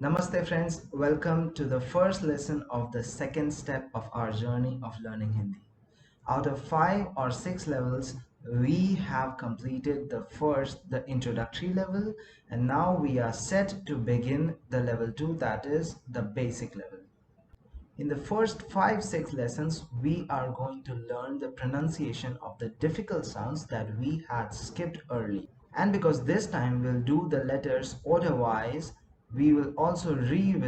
Namaste friends, welcome to the first lesson of the second step of our journey of learning Hindi. Out of 5 or 6 levels, we have completed the introductory level, and now we are set to begin the level 2, that is the basic level. In the first 5-6 lessons, we are going to learn the pronunciation of the difficult sounds that we had skipped earlier. And because this time we'll do the letters order-wise, we will also review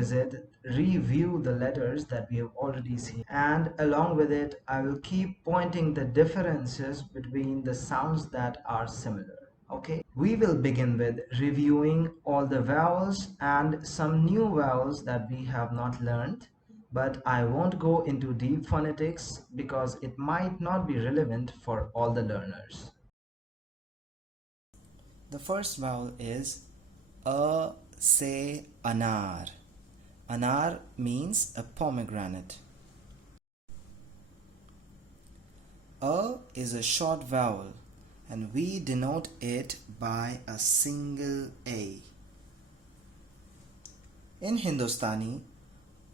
the letters that we have already seen. And along with it, I will keep pointing the differences between the sounds that are similar. Okay, we will begin with reviewing all the vowels and some new vowels that we have not learned, but I won't go into deep phonetics because it might not be relevant for all the learners. The first vowel is a, say, anar. Anar means a pomegranate. A is a short vowel and we denote it by a single A. In Hindustani,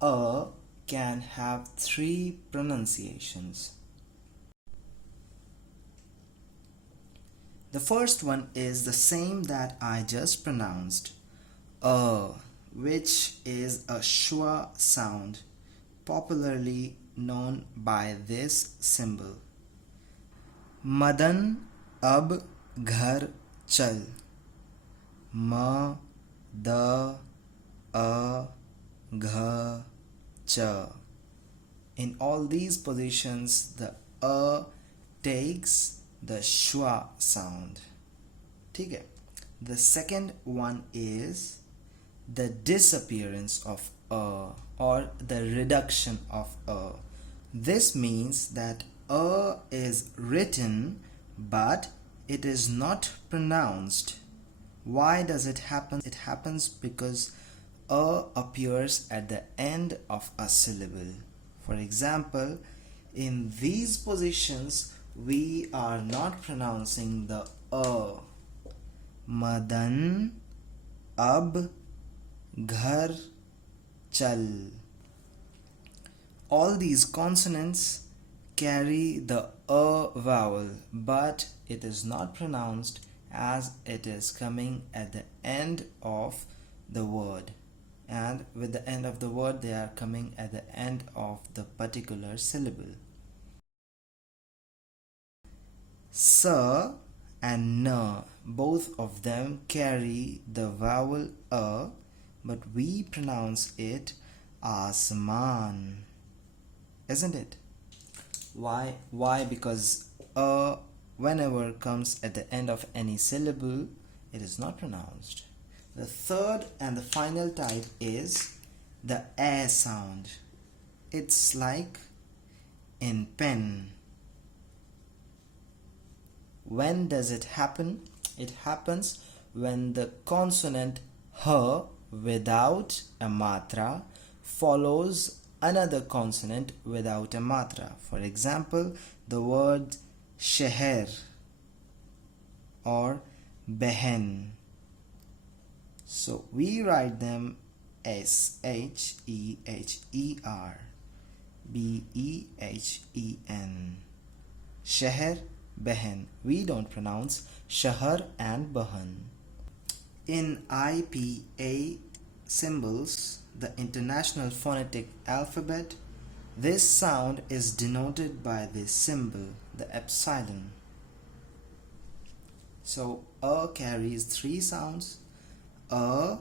a can have 3 pronunciations. The first one is the same that I just pronounced, which is a schwa sound, popularly known by this symbol. Madan ab ghar chal. Ma, da, a, gha, cha. In all these positions, the a takes the schwa sound. ठीक है. The second one is the disappearance of a or the reduction of a. This means that a is written but it is not pronounced. Why does it happen? It happens because a appears at the end of a syllable. For example, in these positions we are not pronouncing the a. Madan ab ghar chal. All these consonants carry the a vowel, but it is not pronounced as it is coming at the end of the word. And with the end of the word, they are coming at the end of the particular syllable. Sa and na, both of them carry the vowel a, but we pronounce it asman, isn't it? Why? Because a, whenever comes at the end of any syllable, it is not pronounced. The third and the final type is the a sound. It's like in pen. When does it happen? It happens when the consonant h without a matra follows another consonant without a matra. For example, the word sheher or behen. So we write them S-H-E-H-E-R, B-E-H-E-N. Sheher, behen. We don't pronounce shahar and bahan. In IPA symbols, the International Phonetic Alphabet, this sound is denoted by this symbol, the epsilon. So a carries 3 sounds: a,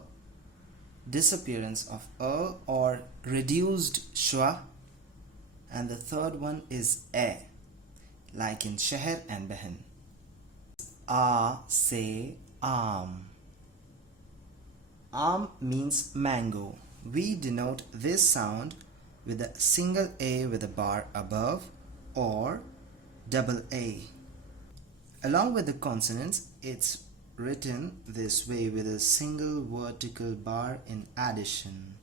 disappearance of a or reduced schwa, and the third one is a, like in sheher and behen. A, say, am. Am means mango. We denote this sound with a single A with a bar above or double A. Along with the consonants, it's written this way with a single vertical bar in addition.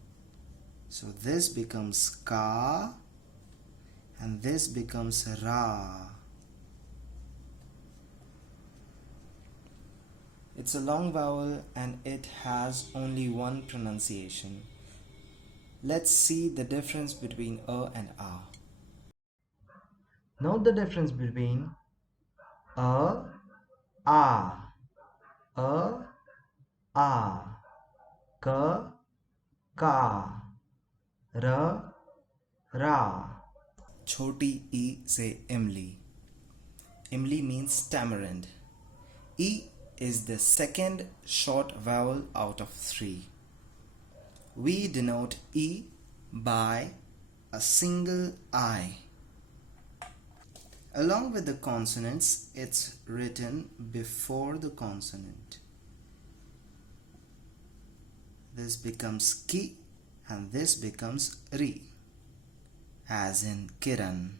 So this becomes ka and this becomes ra. It's a long vowel and it has only one pronunciation. Let's see the difference between a and a. Note the difference between a, a, a, a, ka, ka, ra, ra. Choti e say imli. Imli means tamarind. E is the second short vowel out of three. We denote E by a single I. Along with the consonants, it's written before the consonant. This becomes ki and this becomes ri, as in Kiran.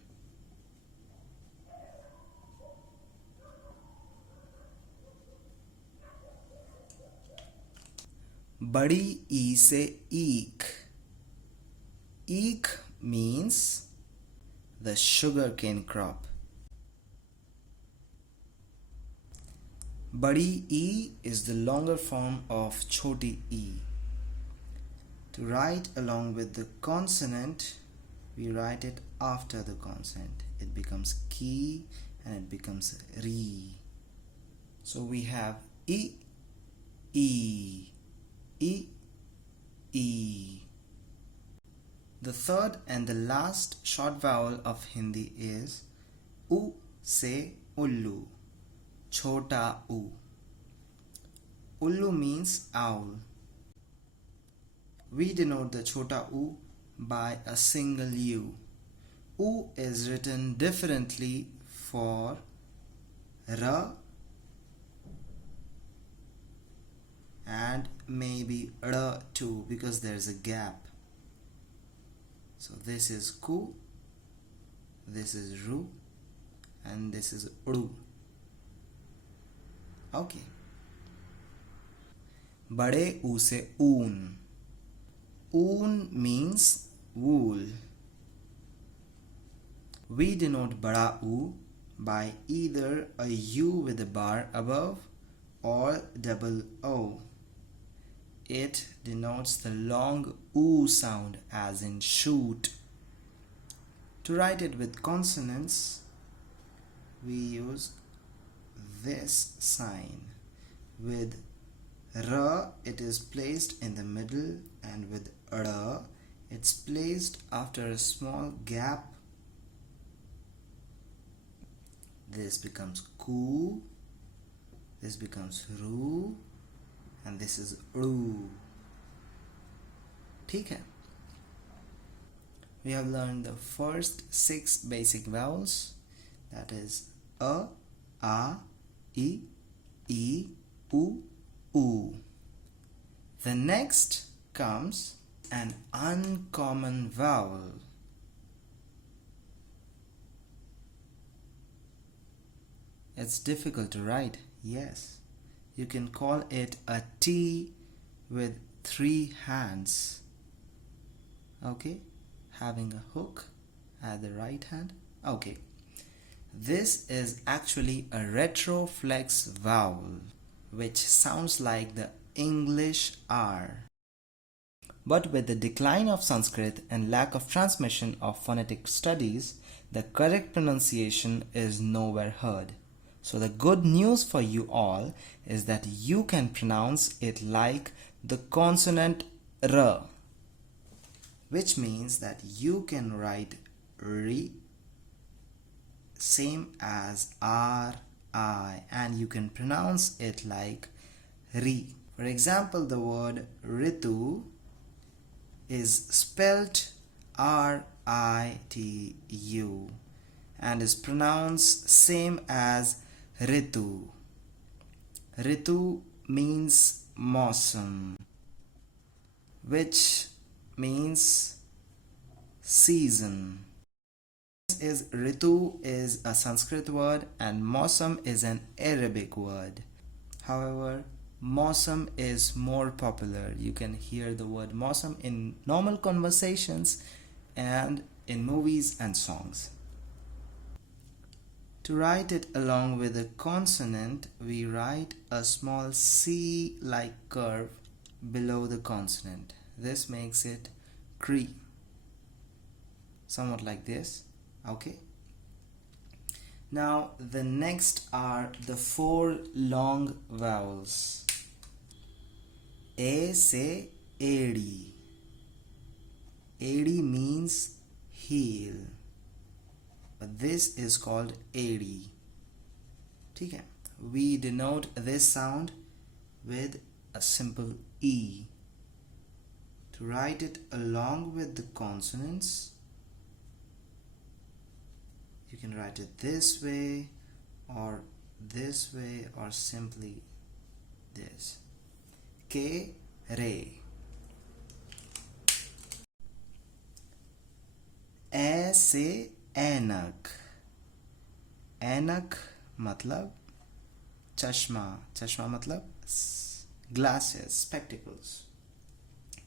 Badi E say eek. Eek means the sugarcane crop. Badi E is the longer form of Choti E. To write along with the consonant, we write it after the consonant. It becomes ki and it becomes ri. So we have E, E, E, E. The third and the last short vowel of Hindi is U se ullu. Chota U. Ullu means owl. We denote the chota U by a single U. U is written differently for Ra and maybe Ra too because there is a gap. So this is Ku, this is Ru, and this is Ru. Okay. Bade U se oon. Oon means wool. We denote bada U by either a U with a bar above or double O. It denotes the long oo sound as in shoot. To write it with consonants, we use this sign. With ra, it is placed in the middle, and with ra, it's placed after a small gap. This becomes ku, this becomes ru, and this is ru. ठीक है. We have learned the first 6 basic vowels, that is a, e, u, u. The next comes an uncommon vowel. It's difficult to write, yes. You can call it a T with 3 hands. Okay, having a hook at the right hand. Okay, this is actually a retroflex vowel, which sounds like the English R. But with the decline of Sanskrit and lack of transmission of phonetic studies, the correct pronunciation is nowhere heard. So the good news for you all is that you can pronounce it like the consonant R, which means that you can write ri same as R, I, and you can pronounce it like ri. For example, the word ritu is spelt R-I-T-U and is pronounced same as ritu. Ritu means mausam, which means season. Ritu is a Sanskrit word and mausam is an Arabic word. However, mausam is more popular. You can hear the word mausam in normal conversations and in movies and songs. To write it along with a consonant, we write a small C-like curve below the consonant. This makes it Cree. Somewhat like this. Okay. Now the next are the 4 long vowels. A say AD. AD means heel, but this is called AD. Okay. We denote this sound with a simple E. To write it along with the consonants, you can write it this way or simply this. K re. ऐसे ऐनक. ऐनक मतलब चश्मा. चश्मा मतलब glasses, spectacles.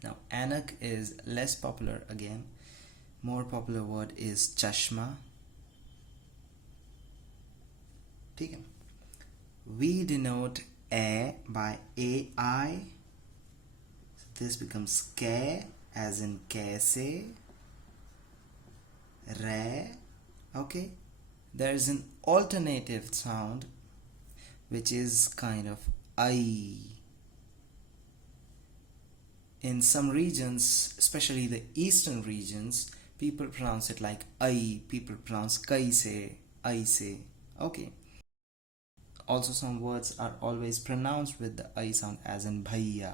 Now ऐनक is less popular again. More popular word is chashma. ठीक है. We denote a by ai. This becomes ke, as in kaise. Re. Okay. There is an alternative sound which is kind of I. In some regions, especially the eastern regions, people pronounce it like I. People pronounce kaise, aise. Okay. Also, some words are always pronounced with the I sound, as in bhaiya.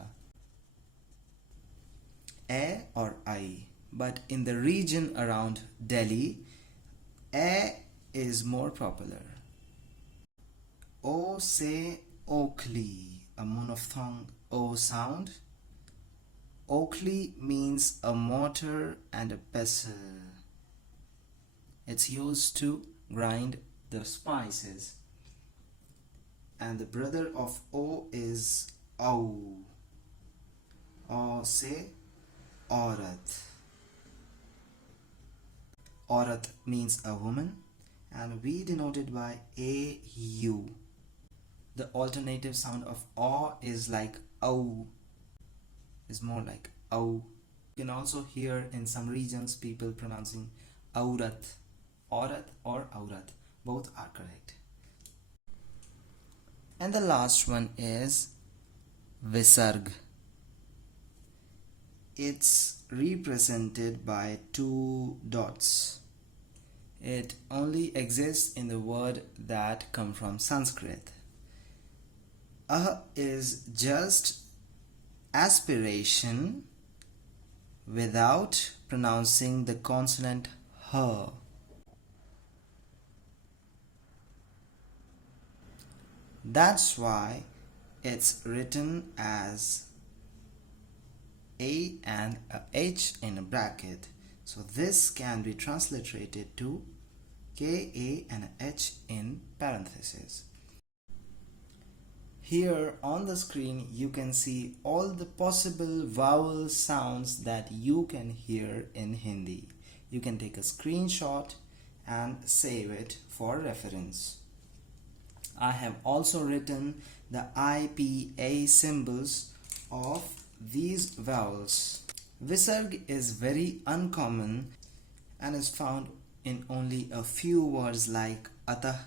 A or I. But in the region around Delhi, A is more popular. O say Oakley, a monophthong O sound. Oakley means a mortar and a pestle. It's used to grind the spices. And the brother of O is Au. O say Aurat. Aurat means a woman, and we denote it by AU. The alternative sound of O is like Au, is more like Au. You can also hear in some regions people pronouncing Aurat, Aurat or Aurat. Both are correct. And the last one is Visarg. It's represented by 2 dots. It only exists in the word that come from Sanskrit. Is just aspiration without pronouncing the consonant H. That's why it's written as A and a H in a bracket. So this can be transliterated to K-A and a H in parentheses. Here on the screen you can see all the possible vowel sounds that you can hear in Hindi. You can take a screenshot and save it for reference. I have also written the IPA symbols of these vowels. Visarg is very uncommon and is found in only a few words like atah,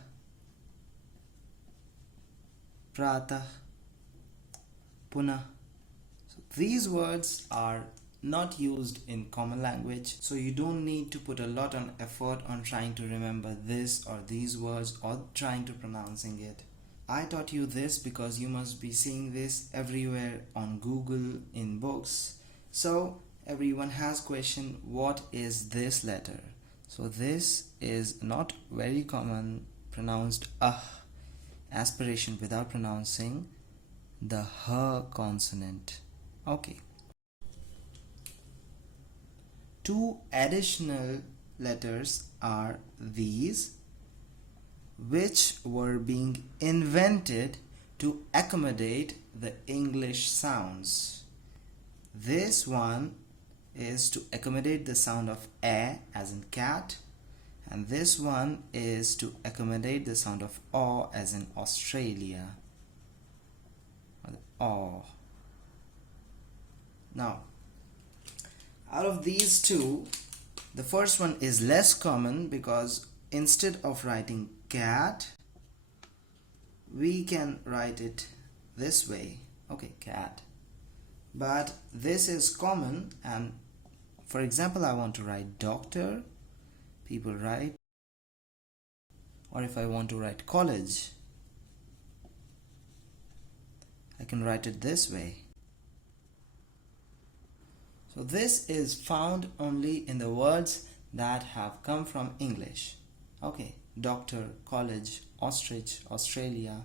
pratah, punah. So these words are not used in common language, so you don't need to put a lot of effort on trying to remember this or these words or trying to pronouncing it. I taught you this because you must be seeing this everywhere on Google, in books. So everyone has question, what is this letter? So this is not very common, pronounced aspiration without pronouncing the H consonant. Okay. 2 additional letters are these, which were being invented to accommodate the English sounds. This one is to accommodate the sound of A as in cat, And this one is to accommodate the sound of aw as in Australia. Aw. Now, out of these two, the first one is less common because instead of writing cat, we can write it this way. Okay, cat. But this is common, and for example, I want to write doctor, people write, or if I want to write college, I can write it this way. So this is found only in the words that have come from English. Okay, doctor, college, ostrich, Australia.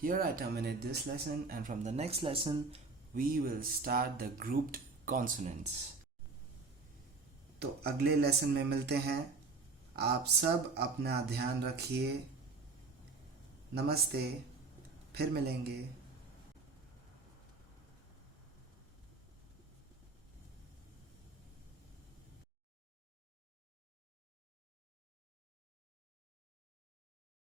Here I terminate this lesson, and from the next lesson we will start the grouped consonants. तो अगले lesson में मिलते हैं. आप सब अपना ध्यान रखिए. नमस्ते. फिर मिलेंगे.